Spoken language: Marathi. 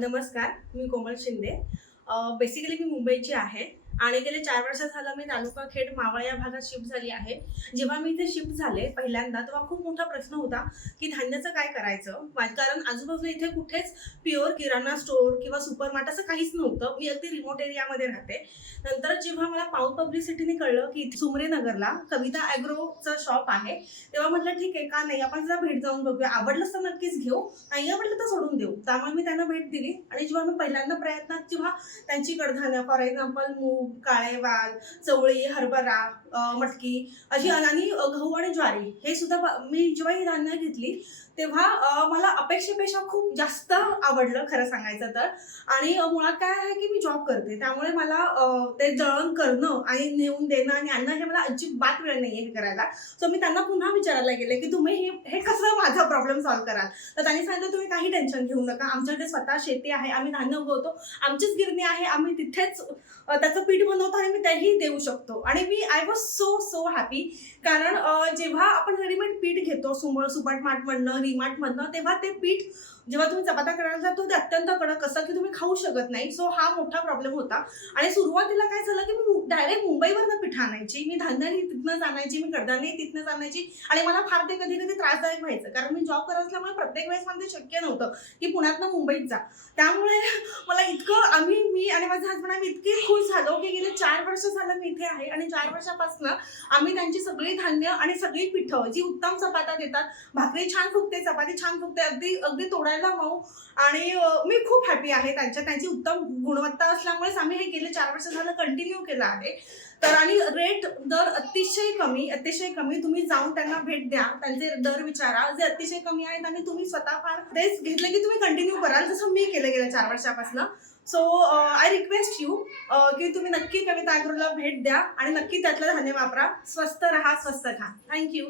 नमस्कार, मी कोमल शिंदे. बेसिकली मी मुंबईची आहे आणि गेले 4 वर्ष झालं मी तालुका खेड मावळ या भागात शिफ्ट झाली आहे. जेव्हा मी इथे शिफ्ट झाले पहिल्यांदा, तेव्हा खूप मोठा प्रश्न होता, की धान्याचं काय करायचं? कारण आजूबाजूला इथे कुठेच प्युअर किराणा स्टोअर किंवा सुपरमार्ट असं काहीच नव्हतं. मी अगदी रिमोट एरियामध्ये राहते. नंतर जेव्हा मला पाऊल पब्लिसिटीने कळलं, की इथे सुमरेनगरला कविता ॲग्रोचं शॉप आहे, तेव्हा म्हटलं ठीक आहे, का नाही आपण जरा भेट जाऊन बघूया. आवडलंच तर नक्कीच घेऊ, नाही आवडलं तर सोडून देऊ. त्यामुळे मी त्यांना भेट दिली आणि जेव्हा मी पहिल्यांदा प्रयत्नात जेव्हा त्यांची कडधान्य फॉर एक्झाम्पल मूग, काळे वाल, चवळी, हरभरा, मटकी अशी आणि गहू आणि ज्वारी हे सुद्धा मी जेव्हा ही धान्य घेतली तेव्हा मला अपेक्षेपेक्षा खूप जास्त आवडलं खरं सांगायचं तर. आणि मुळात काय आहे की मी जॉब करते, त्यामुळे मला ते दळण करणं आणि नेऊन देणं आणि आणणं हे मला अजिबात वेळ नाहीये हे करायला. सो मी त्यांना पुन्हा विचारायला गेले की तुम्ही हे कसं माझा प्रॉब्लेम सॉल्व्ह कराल? तर त्यांनी सांगितलं तुम्ही काही टेन्शन घेऊ नका, आमच्याकडे स्वतः शेती आहे, आम्ही धान्य उगवतो, आमचीच गिरणी आहे, आम्ही तिथेच त्याचं पीठ बनवतो आणि मी तेही देऊ शकतो. आणि आय वॉज सो हॅपी. कारण जेव्हा आपण रेडीमेड पीठ घेतो सुपर मार्टमधनं, डीमार्टमधनं, तेव्हा ते पीठ जेव्हा तुम्ही चपात्या करायला जातो ते अत्यंत कडक असं की तुम्ही खाऊ शकत नाही. सो हा मोठा प्रॉब्लेम होता. आणि सुरुवातीला काय झालं की मी डायरेक्ट मुंबईवरनं पीठ आणायची, मी धान्यही तिथनंच आणायची, मी कडधान्यही तिथनंच आणायची आणि मला फार ते कधी कधी त्रासदायक व्हायचं, कारण मी जॉब करत असल्यामुळे प्रत्येक वेळेस मला ते शक्य नव्हतं की पुण्यातनं मुंबईत जा. त्यामुळे मला इतकं मी आणि माझे हसबंड आम्ही इतके खुश झालो की गेले 4 वर्ष झालं मी इथे आहे आणि 4 वर्षापासून आम्ही त्यांची सगळी धान्य आणि सगळी पिठं जी उत्तम चपात्या देतात, भाकरी छान फुगते, चपाती छान फुगते, अगदी अगदी तोडायला मऊ. आणि मी खूप हॅपी आहे त्यांची उत्तम गुणवत्ता असल्यामुळेच आम्ही हे गेले 4 वर्ष झालं कंटिन्यू केलं आहे. तर आणि रेट दर अतिशय कमी. तुम्ही जाऊन त्यांना भेट द्या, त्यांचे दर विचारा जे अतिशय कमी आहेत आणि तुम्ही स्वतः फार तेच घेतलं की तुम्ही कंटिन्यू कराल, जसं मी केलं गेल्या 4 वर्षापासून. सो आय रिक्वेस्ट यू की तुम्ही नक्की कविता ॲग्रोला भेट द्या आणि नक्की त्यातलं धान्य वापरा. स्वस्त राहा, स्वस्त खा. थँक्यू.